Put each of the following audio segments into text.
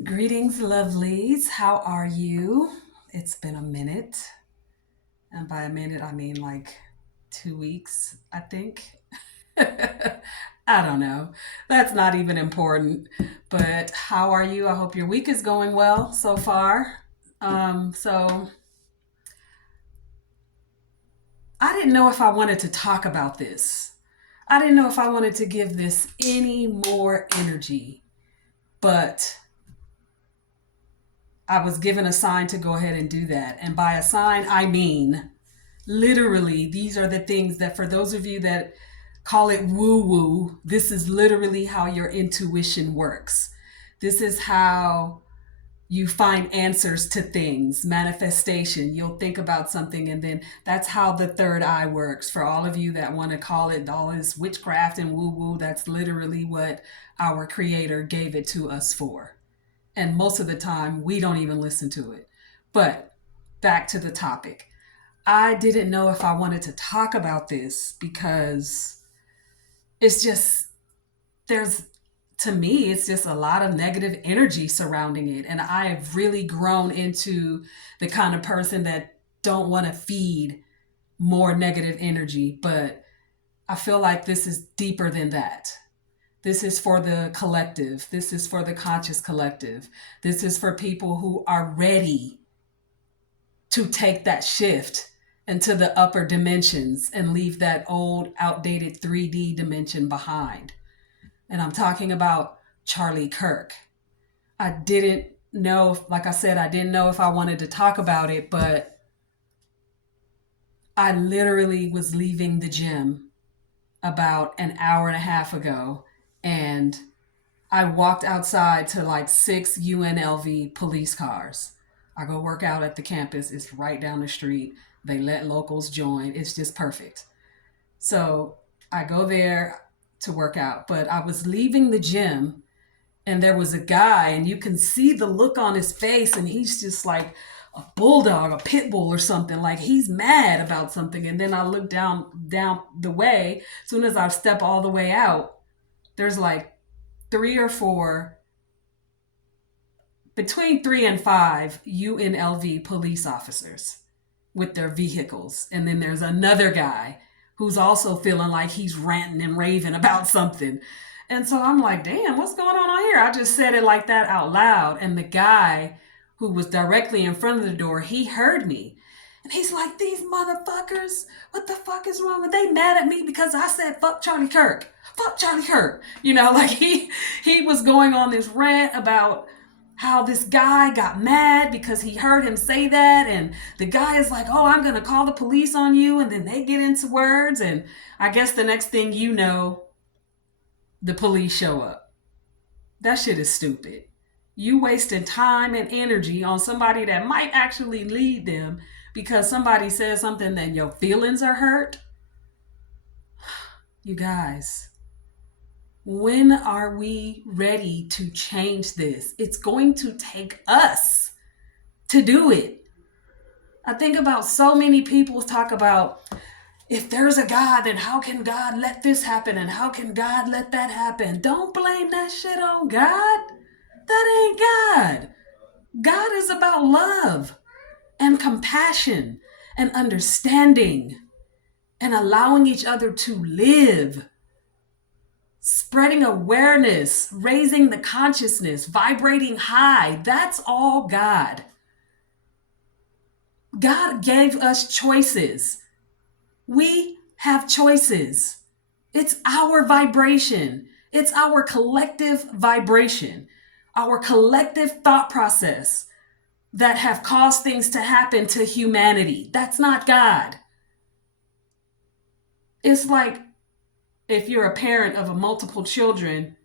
Greetings, lovelies. How are you? It's been a minute. And by a minute, I mean like 2 weeks, I think. I don't know. That's not even important. But how are you? I hope your week is going well so far. So I didn't know if I wanted to talk about this. I didn't know if I wanted to give this any more energy, but I was given a sign to go ahead and do that. And by a sign, I mean literally, these are the things that, for those of you that call it woo woo, this is literally how your intuition works. This is how you find answers to things, manifestation. You'll think about something, and then that's how the third eye works. For all of you that want to call it all this witchcraft and woo woo, that's literally what our Creator gave it to us for. And most of the time, we don't even listen to it. But back to the topic. I didn't know if I wanted to talk about this because it's just, there's, to me, it's just a lot of negative energy surrounding it. And I have really grown into the kind of person that don't want to feed more negative energy. But I feel like this is deeper than that. This is for the collective. This is for the conscious collective. This is for people who are ready to take that shift into the upper dimensions and leave that old, outdated 3D dimension behind. And I'm talking about Charlie Kirk. I didn't know, like I said, I didn't know if I wanted to talk about it, but I literally was leaving the gym about an hour and a half ago, and I walked outside to like 6 UNLV police cars. I go work out at the campus. It's right down the street. They let locals join. It's just perfect. So I go there to work out. But I was leaving the gym, and there was a guy, and you can see the look on his face, and he's just like a bulldog, a pit bull or something. Like he's mad about something. And then I look down the way. As soon as I step all the way out, there's like three or four, between 3 and 5 UNLV police officers with their vehicles. And then there's another guy who's also feeling like he's ranting and raving about something. And so I'm like, damn, what's going on here? I just said it like that out loud. And the guy who was directly in front of the door, he heard me. And he's like, these motherfuckers, what the fuck is wrong? Are they mad at me because I said fuck Charlie Kirk? Fuck Charlie Kirk. Like he was going on this rant about how this guy got mad because he heard him say that, and the guy is like, oh, I'm gonna call the police on you, and then they get into words, and I guess the next thing you know, the police show up. That shit is stupid. You wasting time and energy on somebody that might actually lead them because somebody says something that your feelings are hurt. You guys, when are we ready to change this? It's going to take us to do it. I think about so many people talk about, if there's a God, then how can God let this happen? And how can God let that happen? Don't blame that shit on God. That ain't God. God is about love and compassion and understanding and allowing each other to live, spreading awareness, raising the consciousness, vibrating high. That's all God. God gave us choices. We have choices. It's our vibration. It's our collective vibration, our collective thought process that have caused things to happen to humanity. That's not God. It's like if you're a parent of multiple children,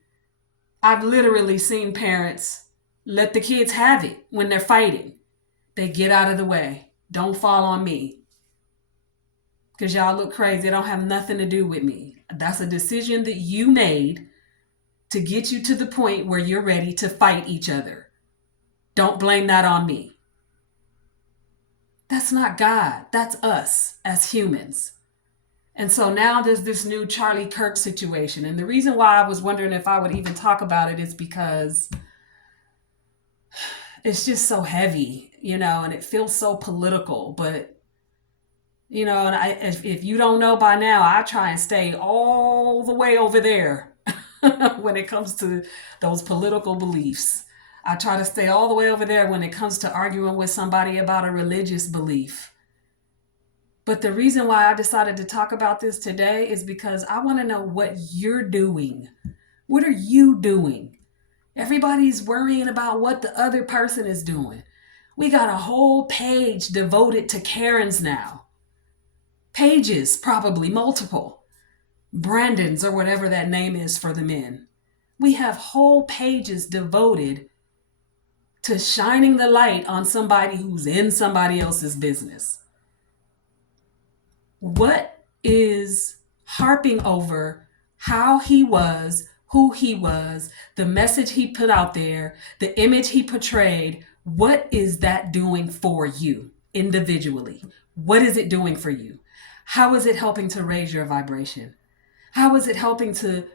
I've literally seen parents let the kids have it when they're fighting. They get out of the way. Don't fall on me. Because y'all look crazy. It don't have nothing to do with me. That's a decision that you made to get you to the point where you're ready to fight each other. Don't blame that on me. That's not God. That's us as humans. And so now there's this new Charlie Kirk situation. And the reason why I was wondering if I would even talk about it is because it's just so heavy, and it feels so political. But, and if you don't know by now, I try and stay all the way over there when it comes to those political beliefs. I try to stay all the way over there when it comes to arguing with somebody about a religious belief. But the reason why I decided to talk about this today is because I want to know what you're doing. What are you doing? Everybody's worrying about what the other person is doing. We got a whole page devoted to Karens now. Pages, probably multiple. Brandons, or whatever that name is for the men. We have whole pages devoted to shining the light on somebody who's in somebody else's business. What is harping over how he was, who he was, the message he put out there, the image he portrayed? What is that doing for you individually? What is it doing for you? How is it helping to raise your vibration? How is it helping to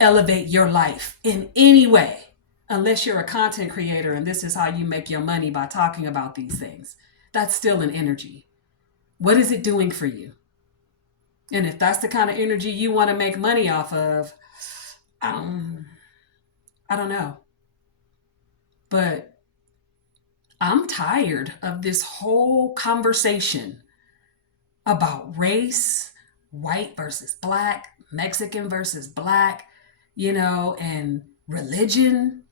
elevate your life in any way? Unless you're a content creator and this is how you make your money, by talking about these things. That's still an energy. What is it doing for you? And if that's the kind of energy you want to make money off of, I don't know. But I'm tired of this whole conversation about race, white versus black, Mexican versus black, and religion.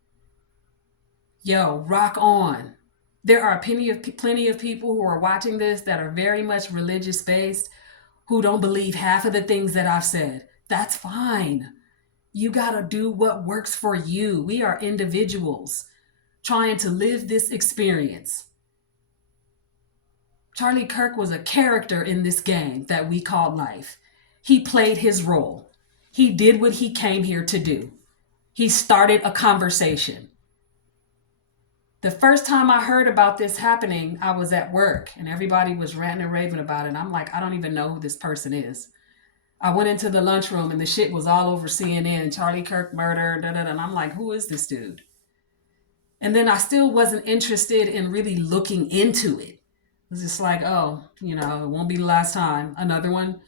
Yo, rock on. There are plenty of people who are watching this that are very much religious based, who don't believe half of the things that I've said. That's fine. You gotta do what works for you. We are individuals trying to live this experience. Charlie Kirk was a character in this game that we called life. He played his role. He did what he came here to do. He started a conversation. The first time I heard about this happening, I was at work and everybody was ranting and raving about it. And I'm like, I don't even know who this person is. I went into the lunchroom and the shit was all over CNN, Charlie Kirk murder, and I'm like, who is this dude? And then I still wasn't interested in really looking into it. It was just like, oh, it won't be the last time. Another one,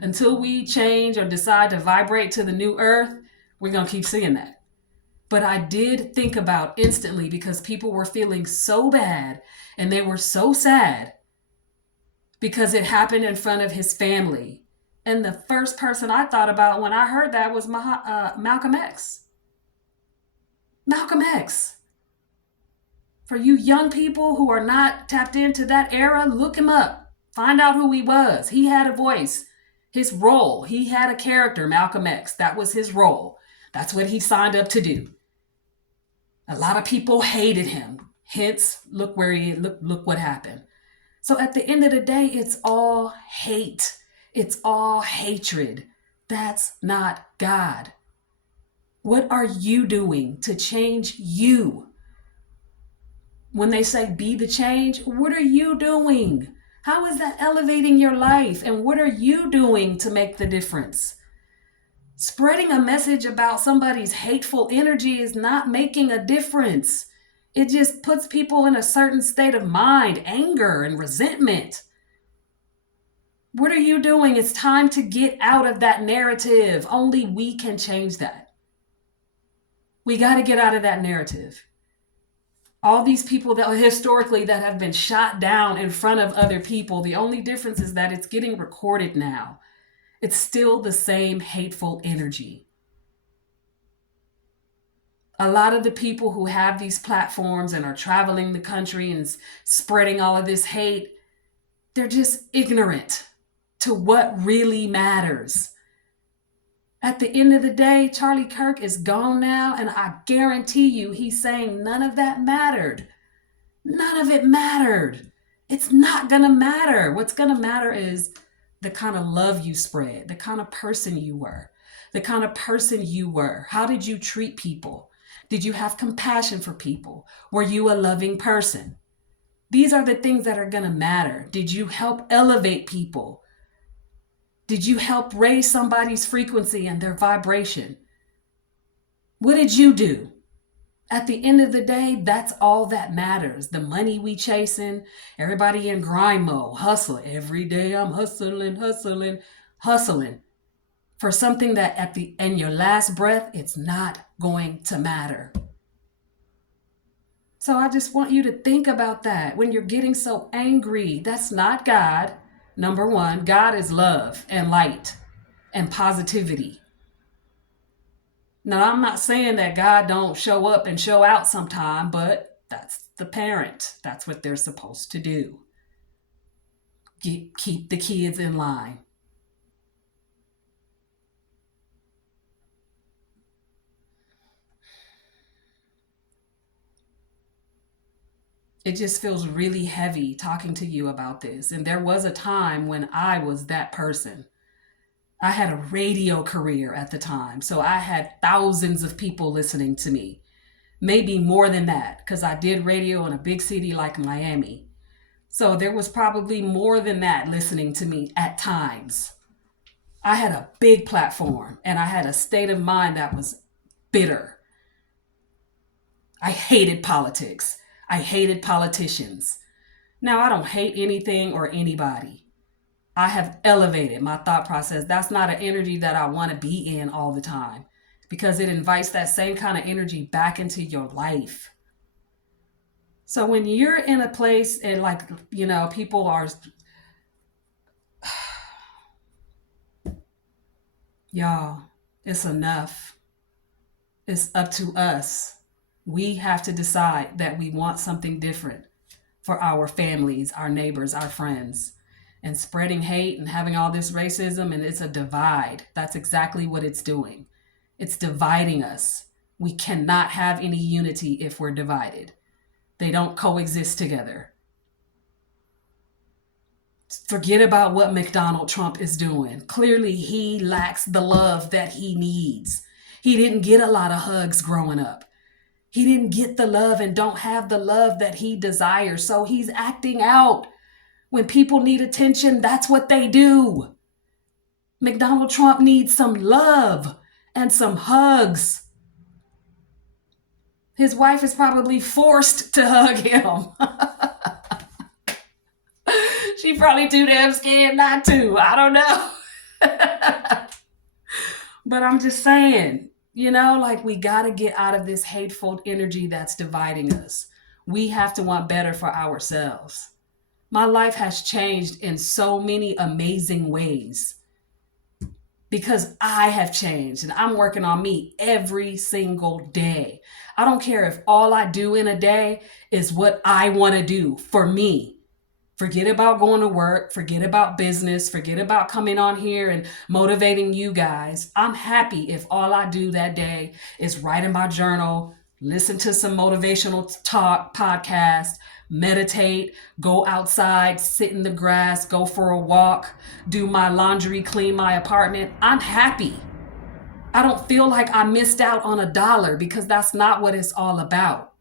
until we change or decide to vibrate to the new earth, we're going to keep seeing that. But I did think about instantly, because people were feeling so bad and they were so sad because it happened in front of his family. And the first person I thought about when I heard that was Malcolm X. Malcolm X. For you young people who are not tapped into that era, look him up. Find out who he was. He had a voice. His role. He had a character, Malcolm X. That was his role. That's what he signed up to do. A lot of people hated him. Hence, look what happened. So at the end of the day, it's all hate. It's all hatred. That's not God. What are you doing to change you? When they say be the change, what are you doing? How is that elevating your life? And what are you doing to make the difference? Spreading a message about somebody's hateful energy is not making a difference. It just puts people in a certain state of mind, anger and resentment. What are you doing? It's time to get out of that narrative. Only we can change that. We got to get out of that narrative. All these people that historically that have been shot down in front of other people, the only difference is that it's getting recorded now. It's still the same hateful energy. A lot of the people who have these platforms and are traveling the country and spreading all of this hate, they're just ignorant to what really matters. At the end of the day, Charlie Kirk is gone now, and I guarantee you he's saying none of that mattered. None of it mattered. It's not going to matter. What's going to matter is the kind of love you spread, the kind of person you were, the kind of person you were. How did you treat people? Did you have compassion for people? Were you a loving person? These are the things that are going to matter. Did you help elevate people? Did you help raise somebody's frequency and their vibration? What did you do? At the end of the day, that's all that matters. The money we chasing, everybody in grind mode, hustle. Every day I'm hustling, hustling, hustling for something that at the in your last breath, it's not going to matter. So I just want you to think about that when you're getting so angry. That's not God. Number one, God is love and light and positivity. Now, I'm not saying that God don't show up and show out sometime, but that's the parent. That's what they're supposed to do. Keep the kids in line. It just feels really heavy talking to you about this. And there was a time when I was that person. I had a radio career at the time, so I had thousands of people listening to me. Maybe more than that, because I did radio in a big city like Miami. So there was probably more than that listening to me at times. I had a big platform and I had a state of mind that was bitter. I hated politics. I hated politicians. Now, I don't hate anything or anybody. I have elevated my thought process. That's not an energy that I want to be in all the time because it invites that same kind of energy back into your life. So when you're in a place and like, people are, y'all, it's enough. It's up to us. We have to decide that we want something different for our families, our neighbors, our friends. And spreading hate and having all this racism, and it's a divide. That's exactly what it's doing. It's dividing us. We cannot have any unity if we're divided. They don't coexist together. Forget about what McDonald Trump is doing. Clearly, he lacks the love that he needs. He didn't get a lot of hugs growing up. He didn't get the love and don't have the love that he desires. So he's acting out. When people need attention, that's what they do. McDonald Trump needs some love and some hugs. His wife is probably forced to hug him. She probably too damn scared not to. I don't know. But I'm just saying, we got to get out of this hateful energy that's dividing us. We have to want better for ourselves. My life has changed in so many amazing ways because I have changed and I'm working on me every single day. I don't care if all I do in a day is what I want to do for me. Forget about going to work, forget about business, forget about coming on here and motivating you guys. I'm happy if all I do that day is write in my journal, listen to some motivational talk podcast, meditate, go outside, sit in the grass, go for a walk, do my laundry, clean my apartment. I'm happy. I don't feel like I missed out on $1 because that's not what it's all about.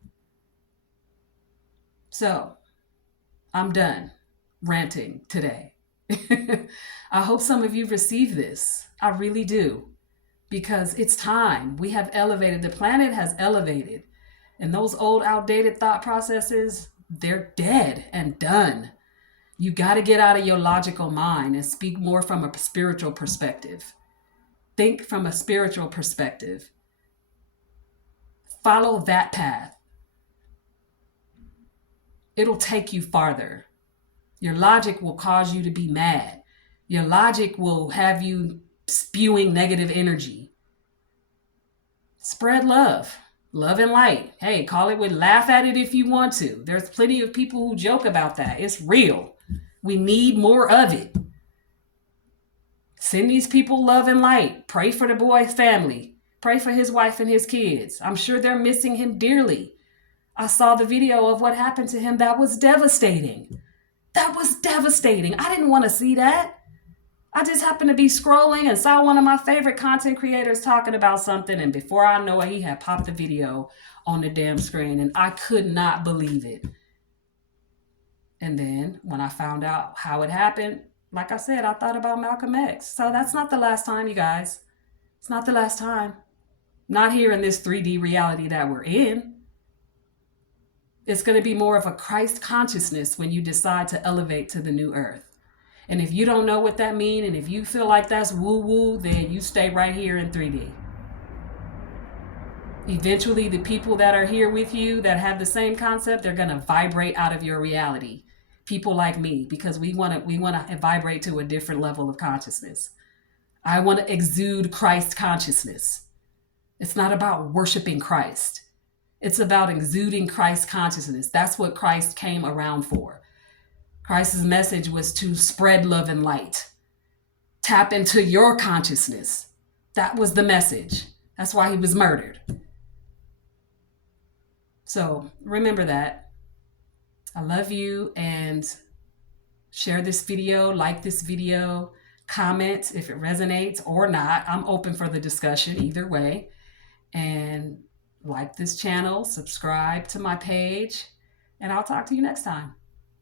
So I'm done ranting today. I hope some of you receive this. I really do. Because it's time. We have elevated. The planet has elevated. And those old outdated thought processes, they're dead and done. You got to get out of your logical mind and speak more from a spiritual perspective. Think from a spiritual perspective. Follow that path. It'll take you farther. Your logic will cause you to be mad. Your logic will have you spewing negative energy. Spread love. Love and light. Hey, call it laugh at it if you want to. There's plenty of people who joke about that. It's real. We need more of it. Send these people love and light. Pray for the boy's family. Pray for his wife and his kids. I'm sure they're missing him dearly. I saw the video of what happened to him. That was devastating. That was devastating. I didn't want to see that. I just happened to be scrolling and saw one of my favorite content creators talking about something. And before I know it, he had popped the video on the damn screen. And I could not believe it. And then when I found out how it happened, like I said, I thought about Malcolm X. So that's not the last time, you guys. It's not the last time. Not here in this 3D reality that we're in. It's going to be more of a Christ consciousness when you decide to elevate to the new earth. And if you don't know what that means, and if you feel like that's woo-woo, then you stay right here in 3D. Eventually, the people that are here with you that have the same concept, they're going to vibrate out of your reality. People like me, because we want to vibrate to a different level of consciousness. I want to exude Christ consciousness. It's not about worshiping Christ. It's about exuding Christ consciousness. That's what Christ came around for. Christ's message was to spread love and light. Tap into your consciousness. That was the message. That's why he was murdered. So remember that. I love you, and share this video, like this video, comment if it resonates or not. I'm open for the discussion either way. And like this channel, subscribe to my page, and I'll talk to you next time.